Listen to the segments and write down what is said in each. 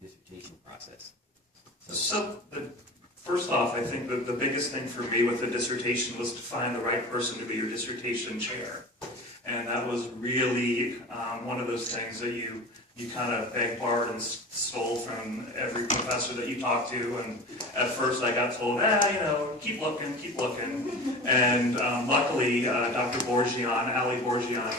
dissertation process? First off, I think that the biggest thing for me with the dissertation was to find the right person to be your dissertation chair. And that was really one of those things that you kind of begged, borrowed, and stole from every professor that you talked to. And at first I got told, keep looking. And luckily, Dr. Ali Borgian,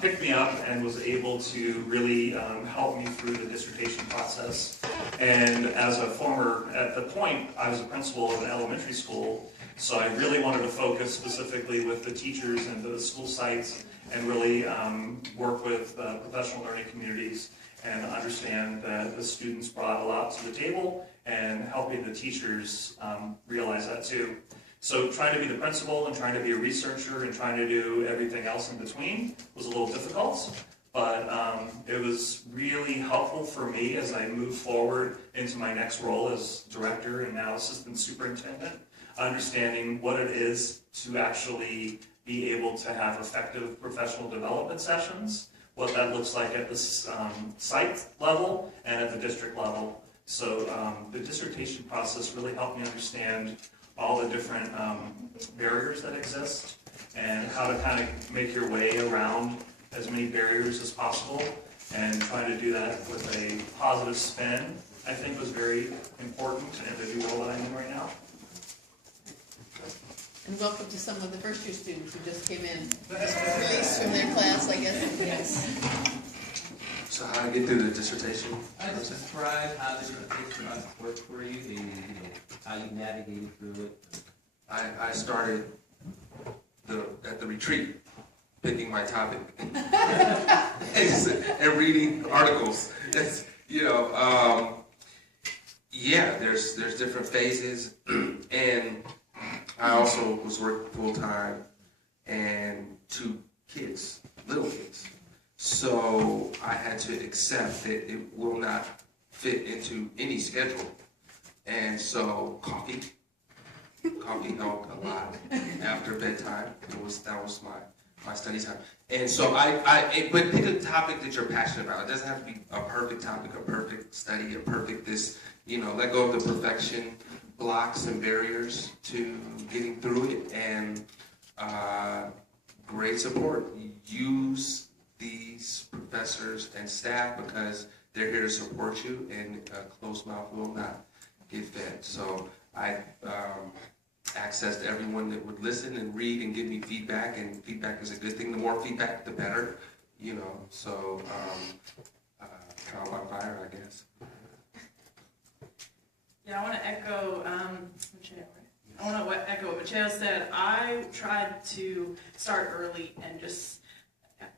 picked me up and was able to really help me through the dissertation process. And as at the point, I was a principal of an elementary school, so I really wanted to focus specifically with the teachers and the school sites and really work with professional learning communities and understand that the students brought a lot to the table and helping the teachers realize that too. So trying to be the principal and trying to be a researcher and trying to do everything else in between was a little difficult, but it was really helpful for me as I move forward into my next role as director and now assistant superintendent, understanding what it is to actually be able to have effective professional development sessions, what that looks like at the site level and at the district level. So the dissertation process really helped me understand all the different barriers that exist and how to kind of make your way around as many barriers as possible, and trying to do that with a positive spin, I think, was very important in the new role that I'm in right now. And welcome to some of the first year students who just came in, released from their class, I guess. Yes. So how to get through the dissertation? I just describe how the dissertation process worked for you, and how you navigated through it. I started at the retreat, picking my topic and reading articles. That's, there's different phases, and I also was working full time and 2 kids, little kids. So I had to accept that it will not fit into any schedule. And so coffee helped a lot after bedtime. That was my study time. And so but pick a topic that you're passionate about. It doesn't have to be a perfect topic, a perfect study, a perfect this, let go of the perfection blocks and barriers to getting through it, and great support. Use these professors and staff because they're here to support you, and a closed mouth will not get fed. So I accessed everyone that would listen and read and give me feedback, and feedback is a good thing. The more feedback, the better, so trial by fire, I guess. Yeah, I want to echo what Macheo said. I tried to start early and just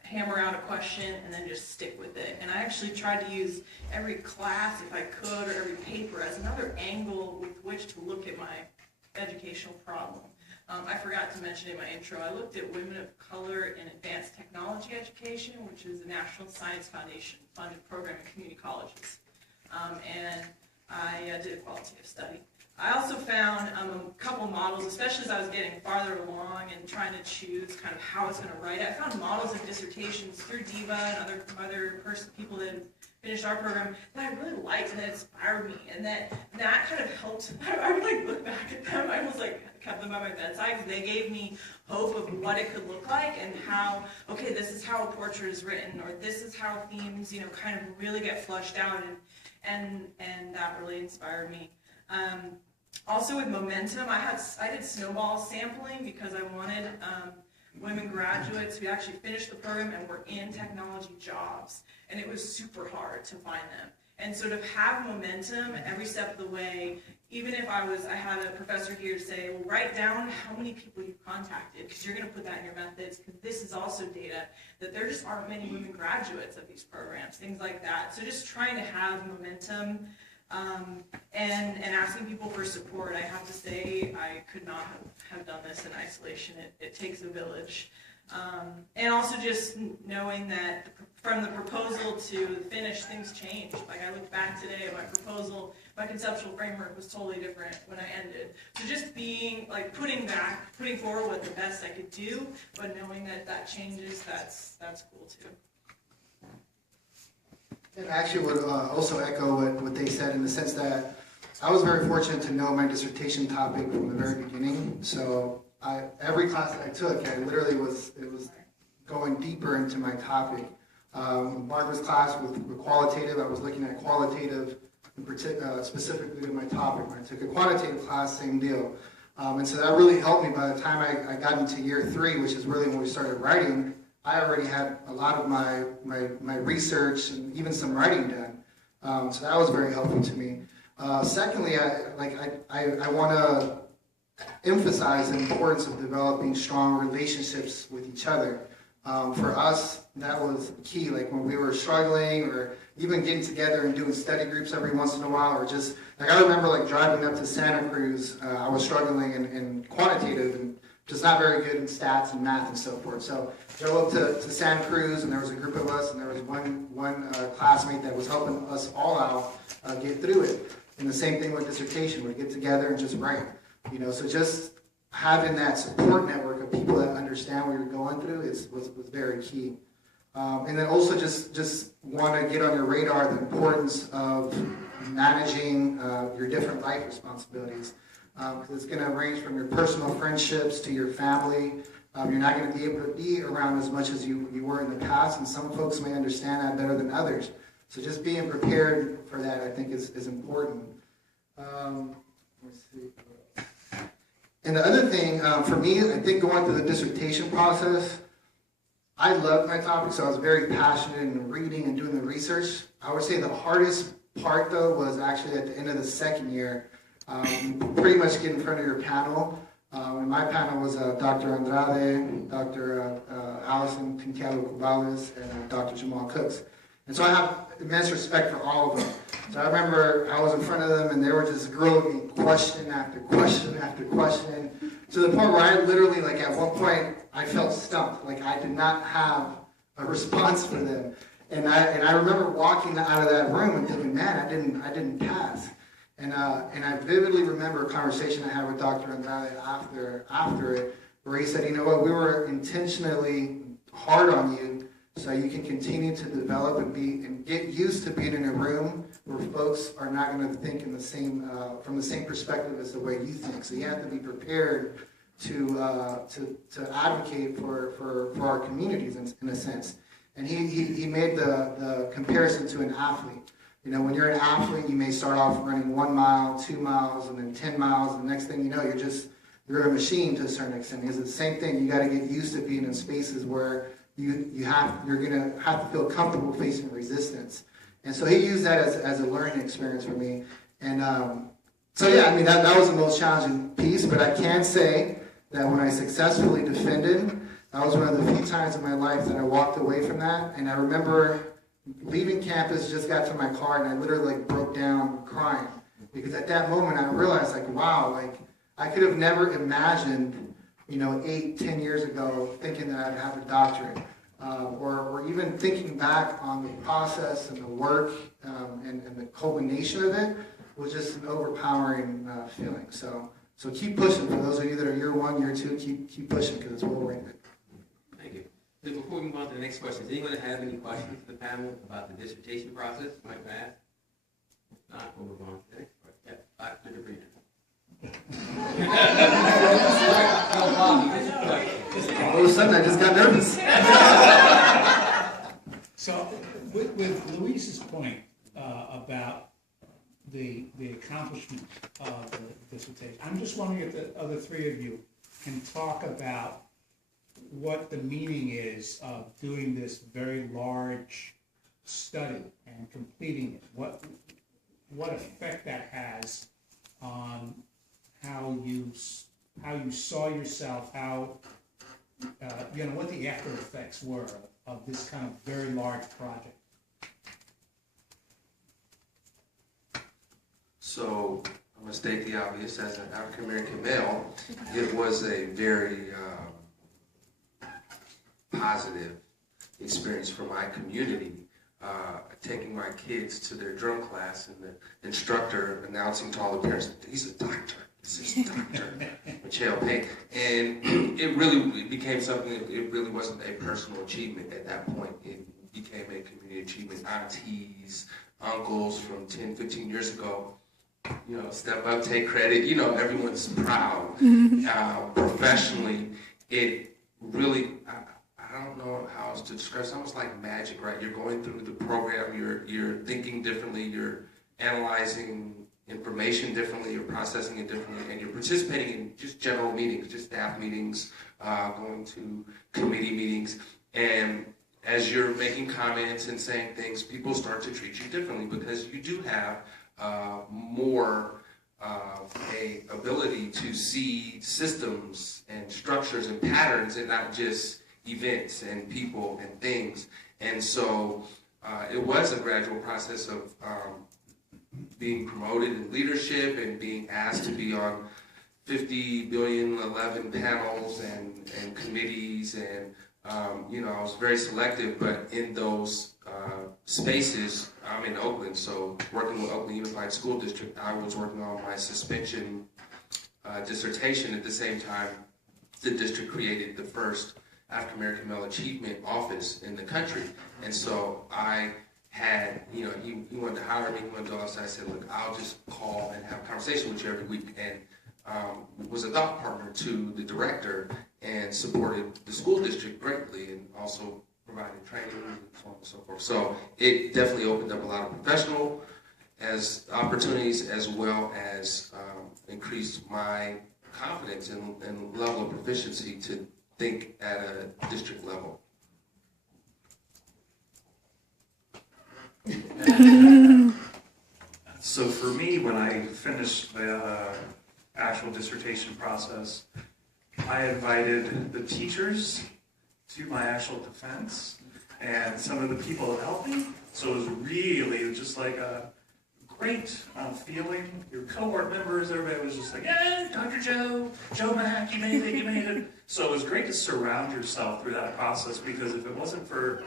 hammer out a question and then just stick with it. And I actually tried to use every class, if I could, or every paper as another angle with which to look at my educational problem. I forgot to mention in my intro, I looked at women of color in advanced technology education, which is a National Science Foundation funded program in community colleges. And I did a qualitative study. I also found a couple models, especially as I was getting farther along and trying to choose kind of how I was going to write. I found models of dissertations through DIVA and other people that had finished our program that I really liked and that inspired me, and that kind of helped. I would look back at them. I almost kept them by my bedside because they gave me hope of what it could look like and how, okay, this is how a portrait is written, or this is how themes, kind of really get flushed out, and that really inspired me. Also with momentum, I did snowball sampling because I wanted women graduates who actually finished the program and were in technology jobs, and it was super hard to find them. And so to have momentum every step of the way, even if I had a professor here say, well, write down how many people you've contacted, because you're going to put that in your methods, because this is also data that there just aren't many women graduates of these programs, things like that. So just trying to have momentum and asking people for support. I have to say I could not have done this in isolation. It takes a village. And also just knowing that from the proposal to the finish, things change. Like I look back today at my proposal, my conceptual framework was totally different when I ended. So just being putting forward what the best I could do, but knowing that changes, that's cool too. And I actually would also echo what they said in the sense that I was very fortunate to know my dissertation topic from the very beginning. So every class that I took, it was going deeper into my topic. Barbara's class with qualitative, I was looking at qualitative specifically to my topic. When I took a quantitative class, same deal. And so that really helped me. By the time I got into year 3, which is really when we started writing, I already had a lot of my research and even some writing done. So that was very helpful to me. Secondly, I want to emphasize the importance of developing strong relationships with each other. For us, that was key. Like when we were struggling, or even getting together and doing study groups every once in a while, or just like I remember like driving up to Santa Cruz. I was struggling in quantitative and just not very good in stats and math and so forth. So drove up to Santa Cruz, and there was a group of us, and there was one classmate that was helping us all out get through it. And the same thing with dissertation. We'd get together and just write. So just having that support network of people that understand what you're going through was very key. And then also just want to get on your radar the importance of managing your different life responsibilities. Because it's going to range from your personal friendships to your family. You're not going to be able to be around as much as you were in the past, and some folks may understand that better than others. So just being prepared for that, I think, is important. Let's see. And the other thing, for me, I think going through the dissertation process, I loved my topic, so I was very passionate in reading and doing the research. I would say the hardest part, though, was actually at the end of the second year. Pretty much get in front of your panel. And my panel was Dr. Andrade, Dr. Allison Quintero-Cubales, and Dr. Jamal Cooks. And so I have immense respect for all of them. So I remember I was in front of them, and they were just grilling me question after question after question, to the point where I literally, like at one point, I felt stumped. Like I did not have a response for them. And I remember walking out of that room and thinking, man, I didn't pass. And I vividly remember a conversation I had with Dr. Andrade after it, where he said, you know what, we were intentionally hard on you so you can continue to develop and get used to being in a room where folks are not going to think in the same from the same perspective as the way you think. So you have to be prepared to advocate for our communities in a sense. And he made the comparison to an athlete. When you're an athlete, you may start off running 1 mile, 2 miles, and then 10 miles, and the next thing you know, you're a machine to a certain extent. Because it's the same thing. You got to get used to being in spaces where you're gonna have to feel comfortable facing resistance. And so he used that as a learning experience for me. And so yeah, I mean that was the most challenging piece. But I can say that when I successfully defended, that was one of the few times in my life that I walked away from that. And I remember leaving campus, just got to my car, and I literally broke down crying, because at that moment I realized wow, I could have never imagined 8-10 years ago thinking that I'd have a doctorate, or even thinking back on the process and the work and the culmination of it was just an overpowering feeling. So keep pushing. For those of you that are year 1, year 2, keep pushing, because it's well worth it. Thank you. So before we move on to the next question, does anyone have any questions for the panel about the dissertation process? Might ask? If not, we'll move on to the next question. Yeah, Dr. Breeder. All of a sudden, I just got nervous. So, with Luis's point about the accomplishment of the dissertation, I'm just wondering if the other three of you can talk about what the meaning is of doing this very large study and completing it. What effect that has on how you saw yourself, what the after effects were of this kind of very large project. So I'm going to state the obvious. As an African American male, it was a very positive experience for my community. Taking my kids to their drum class and the instructor announcing to all the parents, he's a doctor. This is Dr. Macheo Payne. And it really became something that it really wasn't a personal achievement at that point. became a community achievement. Aunties, uncles from 10, 15 years ago, step up, take credit, everyone's proud. Professionally, it really, I don't know how else to describe it. It's almost like magic, right? You're going through the program, you're thinking differently, you're analyzing information differently, you're processing it differently, and you're participating in just general meetings, just staff meetings, going to committee meetings, and as you're making comments and saying things, people start to treat you differently because you do have more a ability to see systems and structures and patterns and not just events and people and things. And so it was a gradual process of being promoted in leadership and being asked to be on 50 billion, 11 panels and committees, and I was very selective, but in those spaces, I'm in Oakland, so working with Oakland Unified School District, I was working on my suspension dissertation. At the same time, the district created the first African American Male Achievement Office in the country, and so I had, he wanted to hire me, he wanted to do all this. I said, look, I'll just call and have a conversation with you every week, and was a thought partner to the director and supported the school district greatly, and also provided training and so on and so forth. So it definitely opened up a lot of professional opportunities, as well as increased my confidence and level of proficiency to think at a district level. So for me, when I finished the actual dissertation process, I invited the teachers to my actual defense and some of the people that helped me. So it was really just like a great feeling. Your cohort members, everybody was just like, yeah, Dr. Joe Mac, you made it. So it was great to surround yourself through that process, because if it wasn't for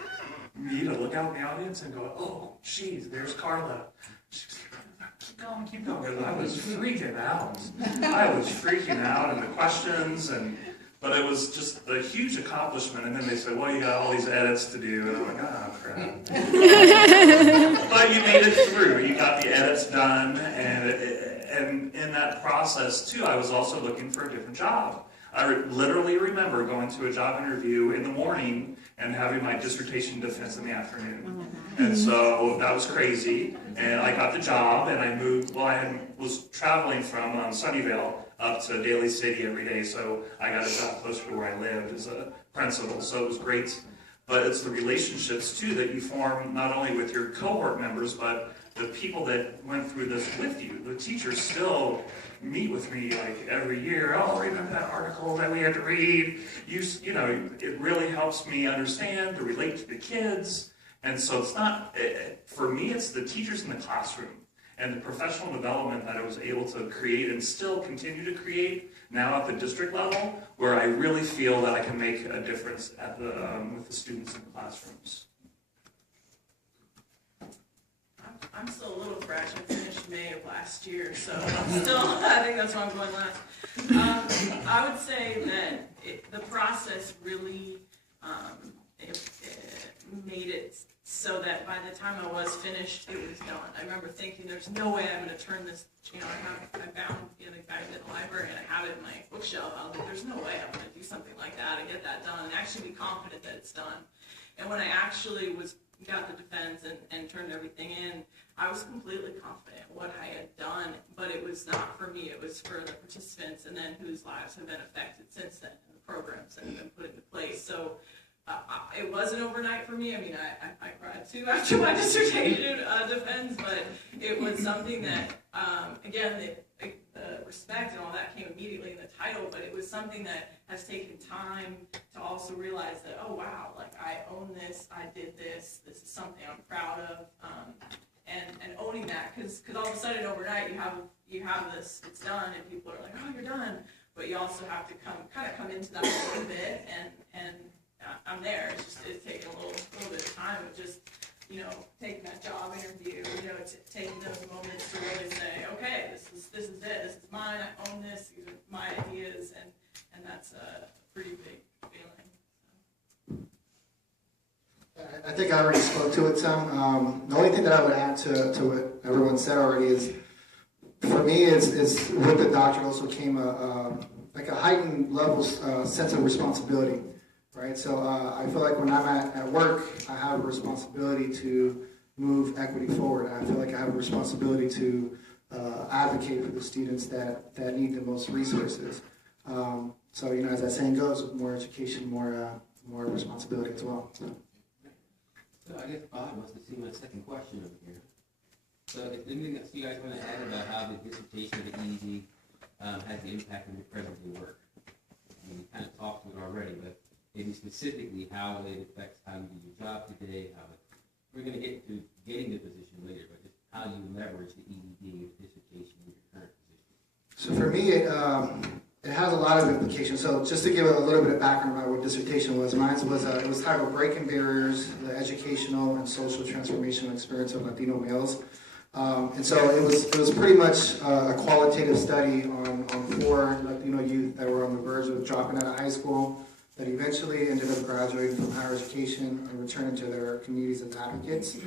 me to look out in the audience and go, oh, geez, there's Carla. Keep going, because I was freaking out. And the questions, but it was just a huge accomplishment. And then they said, well, you got all these edits to do. And I'm like, oh, crap. But you made it through. You got the edits done. And in that process, too, I was also looking for a different job. I literally remember going to a job interview in the morning and having my dissertation defense in the afternoon. And so that was crazy. And I got the job, and I moved. Well, was traveling from Sunnyvale up to Daly City every day, so I got a job closer to where I lived as a principal. So it was great. But it's the relationships, too, that you form not only with your cohort members, but the people that went through this with you. The teachers still meet with me like every year. Oh, remember that article that we had to read? You know, it really helps me understand, to relate to the kids. And so it's not, for me, it's the teachers in the classroom and the professional development that I was able to create and still continue to create now at the district level, where I really feel that I can make a difference at with the students in the classrooms. I'm still a little fresh. I finished May of last year, so I think that's why I'm going last. I would say that the process really it made it so that by the time I was finished, it was done. I remember thinking, there's no way I'm going to turn this, I found the guy in the library and I have it in my bookshelf. I was like, there's no way I'm going to do something like that and get that done and actually be confident that it's done. And when I actually got the defense and turned everything in, I was completely confident in what I had done, but it was not for me, it was for the participants and then whose lives have been affected since then, and the programs that have been put into place. So it wasn't overnight for me. I mean, I cried too after my dissertation defense, but it was something that, again, the respect and all that came immediately in the title, but it was something that has taken time to also realize that, oh wow, like I own this, I did this, this is something I'm proud of, and owning that, because all of a sudden overnight you have this, it's done, and people are like, oh, you're done, but you also have to come into that a little bit, and I'm there. It's taking a little bit of time of just, taking that job interview, taking those moments to really say, okay, this is it, this is mine, I own this, these are my ideas, and that's a pretty big feeling. I think I already spoke to it some. The only thing that I would add to what everyone said already is, for me, is with the doctorate also came like a heightened level sense of responsibility, right? So I feel like when I'm at work, I have a responsibility to move equity forward. I feel like I have a responsibility to advocate for the students that need the most resources. So, as that saying goes, more education, more responsibility as well. So I guess Bob wants to see my second question over here. So if anything else you guys want to add about how the dissertation of the EDD has an impact on your present-day work? I mean, you kind of talked to it already, but maybe specifically how it affects how you do your job today, we're going to get to getting the position later, but just how you leverage the EDD dissertation in your current position. So for me, it has a lot of implications. So just to give a little bit of background about what dissertation was, mine was it was titled Breaking Barriers, the Educational and Social Transformational Experience of Latino Males. And so it was pretty much a qualitative study on 4 Latino youth that were on the verge of dropping out of high school, that eventually ended up graduating from higher education and returning to their communities as advocates.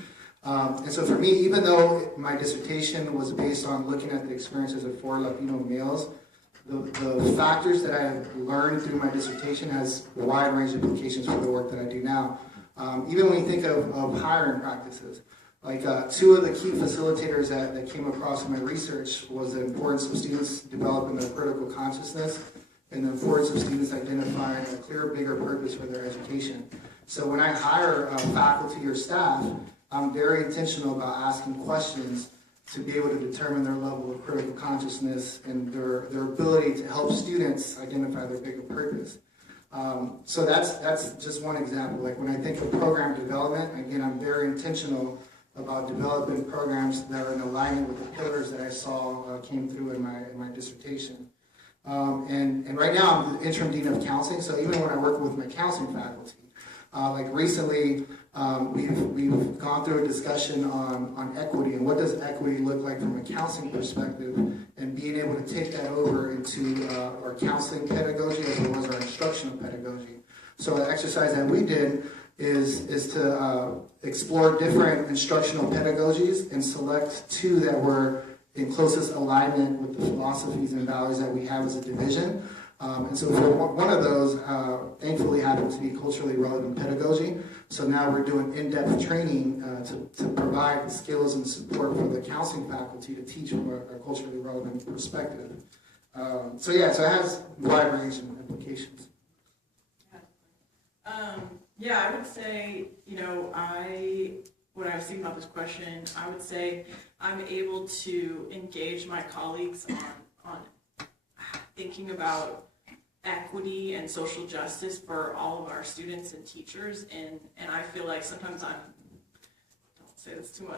And so for me, even though my dissertation was based on looking at the experiences of 4 Latino males, the factors that I have learned through my dissertation has a wide range of implications for the work that I do now. Even when you think of hiring practices, like 2 of the key facilitators that came across in my research was the importance of students developing their critical consciousness and the importance of students identifying a clear, bigger purpose for their education. So when I hire faculty or staff, I'm very intentional about asking questions to be able to determine their level of critical consciousness and their ability to help students identify their bigger purpose. So that's just one example. Like when I think of program development, again, I'm very intentional about developing programs that are in alignment with the pillars that I saw came through in my dissertation. And right now I'm the Interim Dean of Counseling, so even when I work with my counseling faculty, like recently, we've gone through a discussion on equity and what does equity look like from a counseling perspective, and being able to take that over into our counseling pedagogy as well as our instructional pedagogy. So an exercise that we did is to explore different instructional pedagogies and select 2 that were in closest alignment with the philosophies and values that we have as a division. And so for one of those, thankfully happened to be culturally relevant pedagogy. So now we're doing in-depth training to provide the skills and support for the counseling faculty to teach from a culturally relevant perspective. So it has a wide range of implications. Yeah, I would say, when I was thinking about this question, I would say I'm able to engage my colleagues on thinking about equity and social justice for all of our students and teachers, and I feel like sometimes don't say this too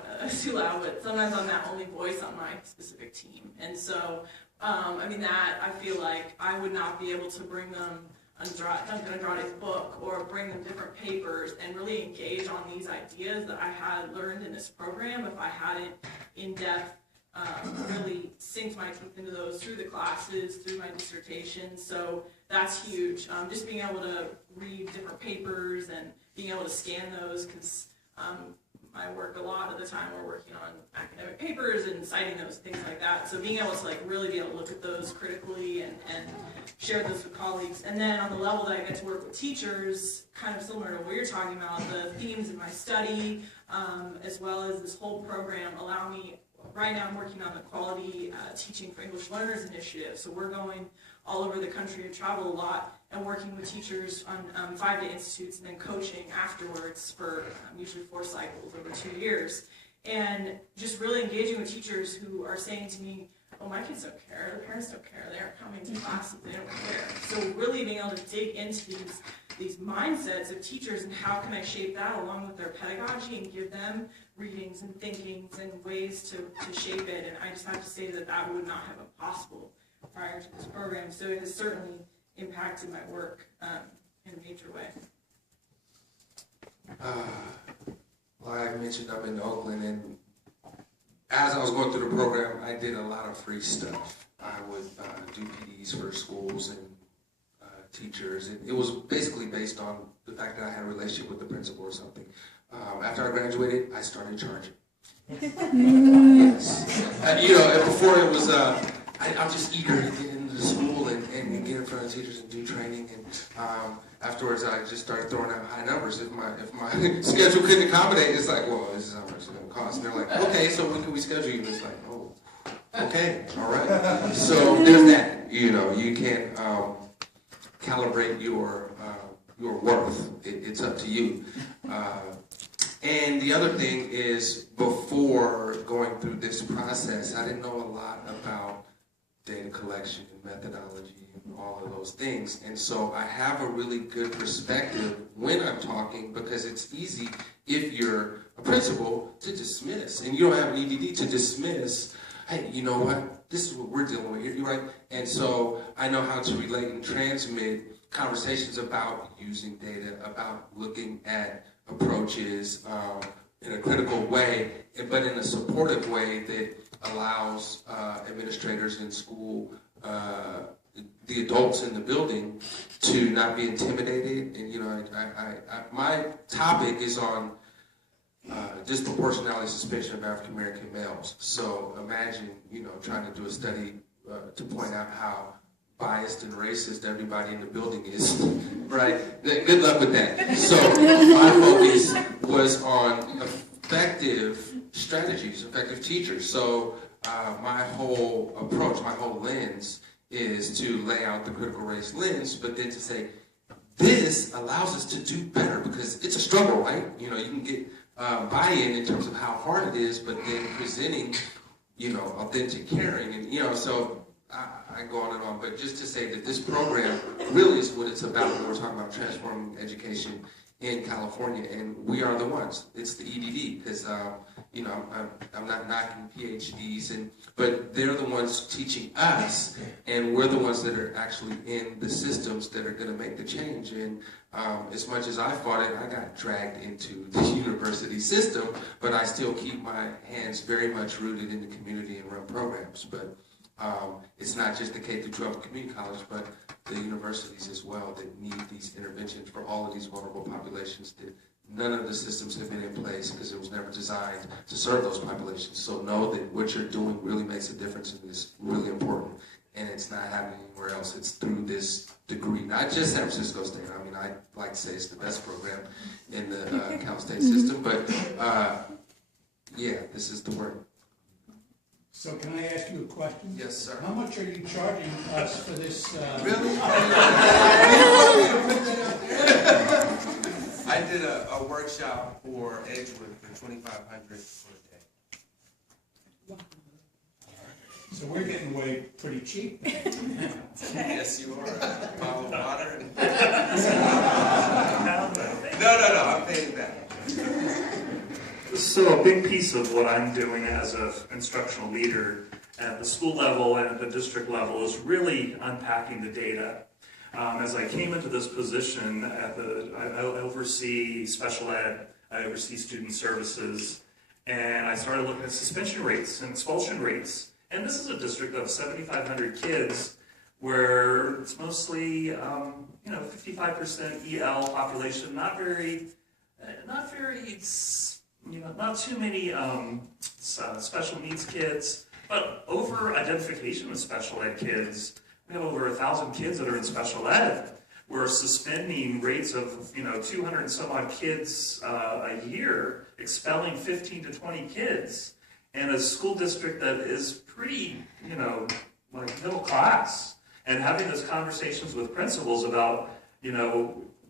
loud, but sometimes I'm that only voice on my specific team, and so I feel like I would not be able to bring them Duncan Andrade's book or bring them different papers and really engage on these ideas that I had learned in this program if I hadn't in depth really sink my teeth into those through the classes, through my dissertation. So that's huge. Just being able to read different papers and being able to scan those, because I work a lot of the time we're working on academic papers and citing those, things like that. So being able to really be able to look at those critically and share those with colleagues. And then on the level that I get to work with teachers, kind of similar to what you're talking about, the themes in my study, as well as this whole program allow me. Right now I'm working on the Quality Teaching for English Learners initiative. So we're going all over the country to travel a lot and working with teachers on 5-day institutes and then coaching afterwards for usually 4 cycles over 2 years. And just really engaging with teachers who are saying to me, oh, my kids don't care, the parents don't care, they aren't coming to classes, they don't care. So really being able to dig into these mindsets of teachers and how can I shape that along with their pedagogy and give them readings and thinkings and ways to shape it. And I just have to say that would not have been possible prior to this program. So it has certainly impacted my work in a major way. Like I mentioned, I'm in Oakland, and as I was going through the program, I did a lot of free stuff. I would do PDs for schools and teachers. It was basically based on the fact that I had a relationship with the principal or something. After I graduated, I started charging. Yes. And before it was, I'm just eager to get into the school and get in front of teachers and do training. And afterwards, I just started throwing out high numbers. If my schedule couldn't accommodate, it's like, well, this is how much it's going to cost. And they're like, okay, so when can we schedule you? And it's like, oh, okay, all right. So there's that. You can't calibrate your worth. It's up to you. And the other thing is, before going through this process, I didn't know a lot about data collection and methodology and all of those things. And so I have a really good perspective when I'm talking, because it's easy, if you're a principal, to dismiss. And you don't have an EDD, to dismiss, hey, you know what, this is what we're dealing with here, right? And so I know how to relate and transmit conversations about using data, about looking at approaches in a critical way, but in a supportive way that allows administrators in school, the adults in the building, to not be intimidated. And my topic is on disproportionality suspension of African American males. So imagine, trying to do a study to point out how biased and racist everybody in the building is, right? Good luck with that. So my focus was on effective strategies, effective teachers. So my whole approach, my whole lens is to lay out the critical race lens, but then to say, this allows us to do better, because it's a struggle, right? You can get buy-in in terms of how hard it is, but then presenting, authentic caring, and so I go on and on, but just to say that this program really is what it's about when we're talking about transforming education in California, and we are the ones. It's the EDD, because I'm not knocking PhDs, but they're the ones teaching us, and we're the ones that are actually in the systems that are going to make the change. And as much as I fought it, I got dragged into the university system, but I still keep my hands very much rooted in the community and run programs. But it's not just the K-12 community college, but the universities as well that need these interventions for all of these vulnerable populations that none of the systems have been in place because it was never designed to serve those populations. So know that what you're doing really makes a difference and is really important. And it's not happening anywhere else. It's through this degree, not just San Francisco State. I mean, I like to say it's the best program in the Cal State system, but yeah, this is the work. So can I ask you a question? Yes, sir. How much are you charging us for this? Really? I did a workshop for Edgewood for $2,500 for a day. So we're getting away pretty cheap. Yes, you are. Bottle of water. No, I'm paying back. So a big piece of what I'm doing as an instructional leader at the school level and at the district level is really unpacking the data. As I came into this position, I oversee special ed, I oversee student services, and I started looking at suspension rates and expulsion rates. And this is a district of 7,500 kids where it's mostly, 55% EL population, not too many special needs kids, but over identification with special ed kids. We have over 1,000 kids that are in special ed. We're suspending rates of 200 and some odd kids a year, expelling 15 to 20 kids. And a school district that is pretty, like middle class, and having those conversations with principals about,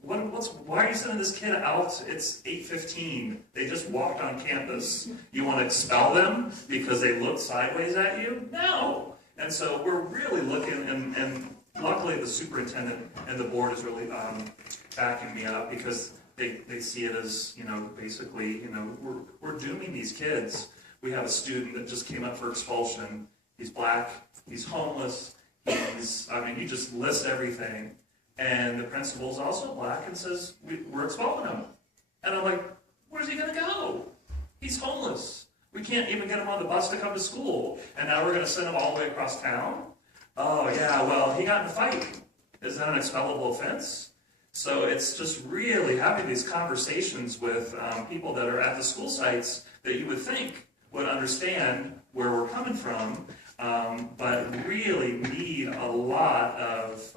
why are you sending this kid out? It's 8:15. They just walked on campus. You want to expel them because they looked sideways at you? No. And so we're really looking, and luckily the superintendent and the board is really backing me up, because they see it as, basically, we're dooming these kids. We have a student that just came up for expulsion. He's black, he's homeless, you just list everything. And the principal's also black and says, we're expelling him. And I'm like, where's he gonna go? He's homeless. We can't even get him on the bus to come to school. And now we're gonna send him all the way across town? Oh yeah, well, he got in a fight. Is that an expellable offense? So it's just really having these conversations with people that are at the school sites that you would think would understand where we're coming from, but really need a lot of,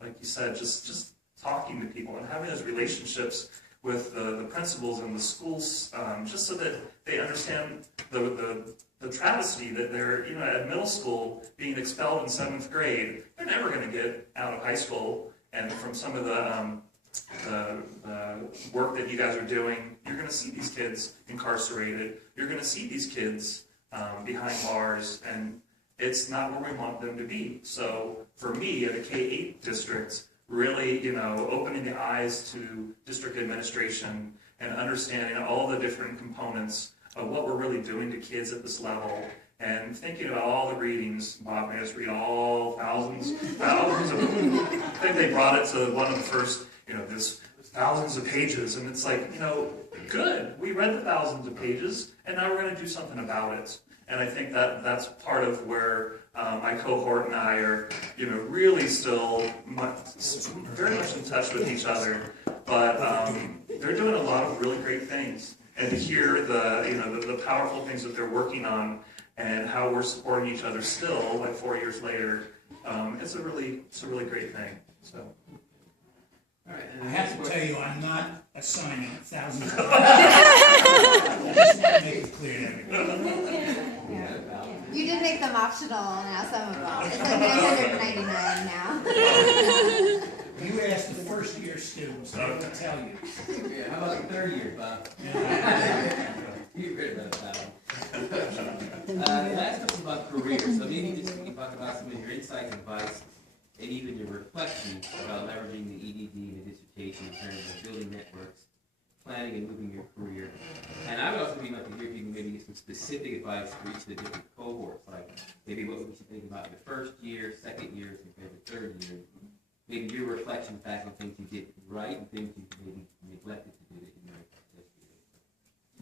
like you said, just talking to people and having those relationships with the principals and the schools, just so that they understand the travesty that they're, at middle school being expelled in 7th grade. They're never going to get out of high school. And from some of the work that you guys are doing, you're going to see these kids incarcerated. You're going to see these kids behind bars, and it's not where we want them to be. So for me, at a K-8 district, really, opening the eyes to district administration and understanding all the different components of what we're really doing to kids at this level, and thinking about all the readings. Bob made us read all thousands of them. I think they brought it to one of the first, this thousands of pages, and it's like, good, we read the thousands of pages, and now we're going to do something about it. And I think that's part of where my cohort and I are, really still very much in touch with each other. But they're doing a lot of really great things, and to hear the powerful things that they're working on and how we're supporting each other still, like 4 years later, it's a really great thing. So. All right, I have to tell you, I'm not assigning thousands of I just want to make it clear to everybody. You did make them optional now, some of them. It's like 999 now. You asked the first year students, they will tell you. Yeah, how about the 3rd year, Bob? You've written about last question about career. So maybe just you can talk about some of your insights, advice, and even your reflections about leveraging the EDD and the dissertation in terms of building networks, planning and moving your career. And I would also be like to hear if you can maybe get some specific advice for each of the different cohorts, like maybe what we should think about the 1st year, 2nd year, compared to 3rd year. Maybe your reflection back on things you did right and things you maybe neglected to do that you might suggest you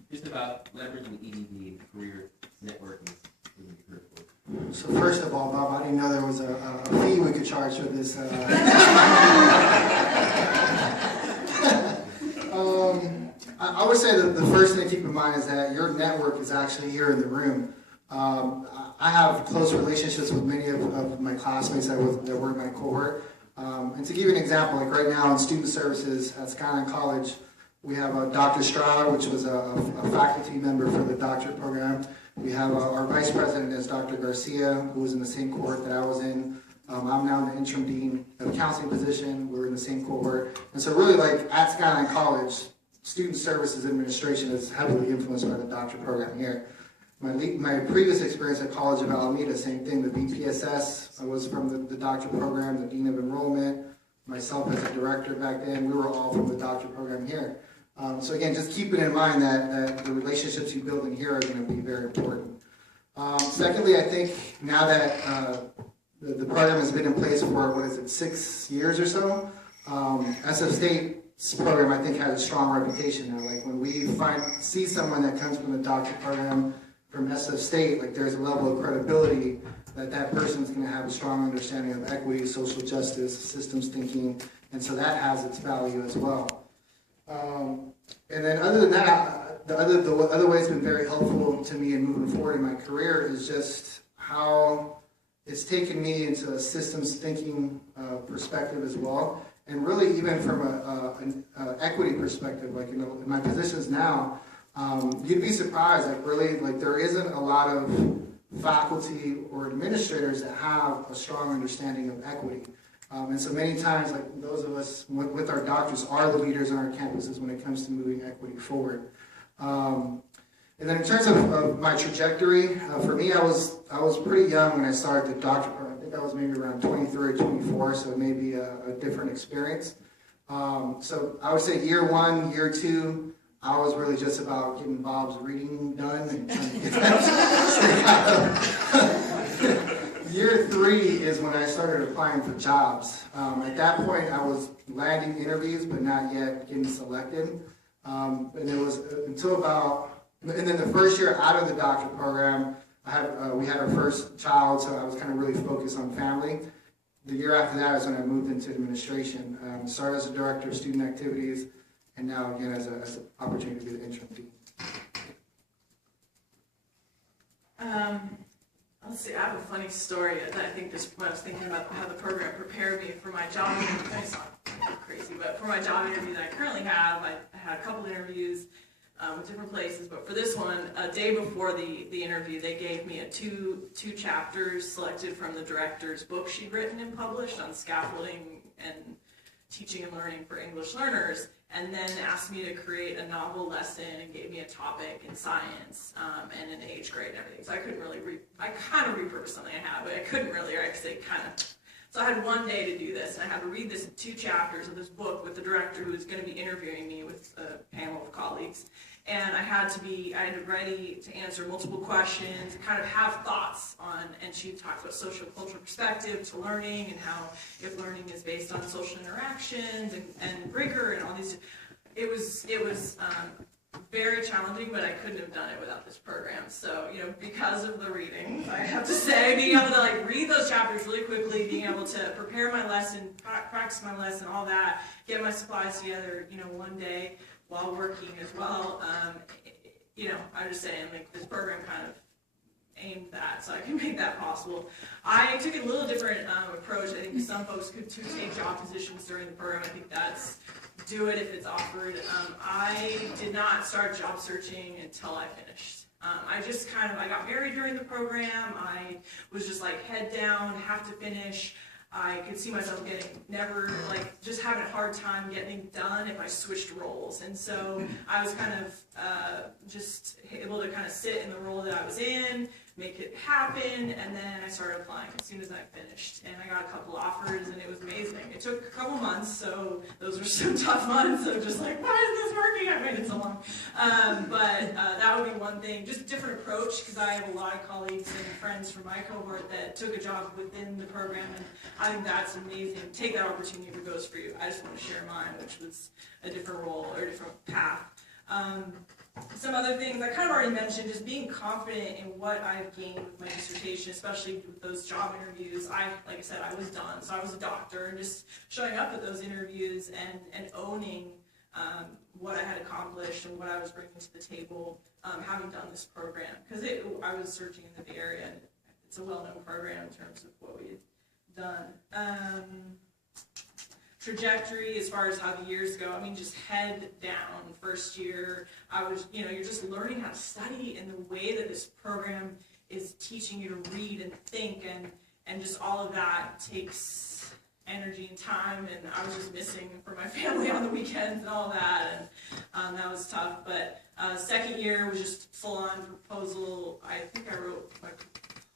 did. Just about leveraging EDD and career networking in your career forward. So first of all, Bob, I didn't know there was a fee we could charge for this. I would say that the first thing to keep in mind is that your network is actually here in the room. I have close relationships with many of my classmates that were in my cohort. And to give you an example, like right now in student services at Skyline College, we have Dr. Stroud, which was a faculty member for the doctorate program. We have our vice president is Dr. Garcia, who was in the same cohort that I was in. I'm now in the interim dean of a counseling position. We're in the same cohort. And so really, like at Skyline College, student services administration is heavily influenced by the doctorate program here. My previous experience at College of Alameda, same thing. The BPSS, I was from the doctorate program, the dean of enrollment. Myself as a director back then, we were all from the doctorate program here. So again, just keeping in mind that the relationships you build in here are going to be very important. Secondly, I think now that the program has been in place for, 6 years or so, SF State's program, I think, has a strong reputation now. Like when we see someone that comes from the doctorate program from SF State, like there's a level of credibility that person's going to have a strong understanding of equity, social justice, systems thinking, and so that has its value as well. And then other than that, the other way it's been very helpful to me in moving forward in my career is just how it's taken me into a systems thinking perspective as well, and really even from an equity perspective. Like in my positions now, you'd be surprised. Like there isn't a lot of faculty or administrators that have a strong understanding of equity. And so many times, like those of us with our doctors are the leaders on our campuses when it comes to moving equity forward. And then in terms of my trajectory, for me, I was pretty young when I started the doctorate program. I think I was maybe around 23 or 24, so maybe a different experience. So I would say year 1, year 2, I was really just about getting Bob's reading done and trying to get that. Year 3 is when I started applying for jobs. At that point, I was landing interviews, but not yet getting selected. And it was until and then the first year out of the doctorate program, we had our first child, so I was kind of really focused on family. the year after that is when I moved into administration. Started as a director of student activities, and now again as an opportunity to be the interim dean. Let's see, I have a funny story that I think just when I was thinking about how the program prepared me for my job interview. It's not crazy, but for my job interview that I currently have, I had a couple interviews with different places, but for this one, a day before the interview, they gave me two chapters selected from the director's book she'd written and published on scaffolding and teaching and learning for English learners, and then asked me to create a novel lesson and gave me a topic in science and an age grade and everything. So I couldn't really I kind of repurposed something I had, but I couldn't really, right? Because so I had one day to do this, and I had to read this 2 chapters of this book with the director who was going to be interviewing me with a panel of colleagues. And I had to be ready to answer multiple questions, kind of have thoughts on, and she talked about social cultural perspective to learning and how if learning is based on social interactions and rigor and all these, it was very challenging, but I couldn't have done it without this program. So, because of the reading, I have to say, being able to read those chapters really quickly, being able to prepare my lesson, practice my lesson, all that, get my supplies together, one day, while working as well, I'm just saying, this program kind of aimed that, so I can make that possible. I took a little different approach. I think some folks could take job positions during the program. I think that's do it if it's offered. I did not start job searching until I finished. I got married during the program. I was just head down, have to finish. I could see myself just having a hard time getting done if I switched roles. And so I was kind of just able to kind of sit in the role that I was in, make it happen, and then I started applying as soon as I finished. And I got a couple offers, and it was amazing. It took a couple months, so those were some tough months of just why is this working? I've waited so long. But that would be one thing, just a different approach, because I have a lot of colleagues and friends from my cohort that took a job within the program, and I think that's amazing. Take that opportunity if it goes for you. I just want to share mine, which was a different role or a different path. Some other things I kind of already mentioned, just being confident in what I've gained with my dissertation, especially with those job interviews. Like I said, I was done, so I was a doctor, and just showing up at those interviews and owning what I had accomplished and what I was bringing to the table, having done this program. Because I was searching in the Bay Area, and it's a well-known program in terms of what we had done. Trajectory as far as how the years go, just head down first year. You're just learning how to study, and the way that this program is teaching you to read and think, and just all of that takes energy and time, and I was just missing for my family on the weekends and all that, and that was tough. But second year was just full-on proposal. I think I wrote my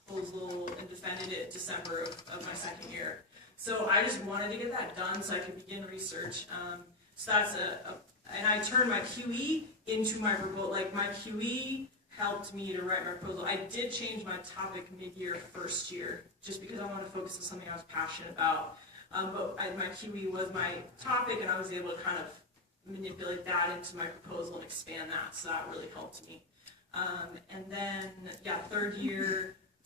proposal and defended it December of my second year. So I just wanted to get that done so I could begin research. So that's and I turned my QE into my proposal. My QE helped me to write my proposal. I did change my topic mid-year first year, just because I wanted to focus on something I was passionate about. But my QE was my topic, and I was able to kind of manipulate that into my proposal and expand that. So that really helped me. And then, third year,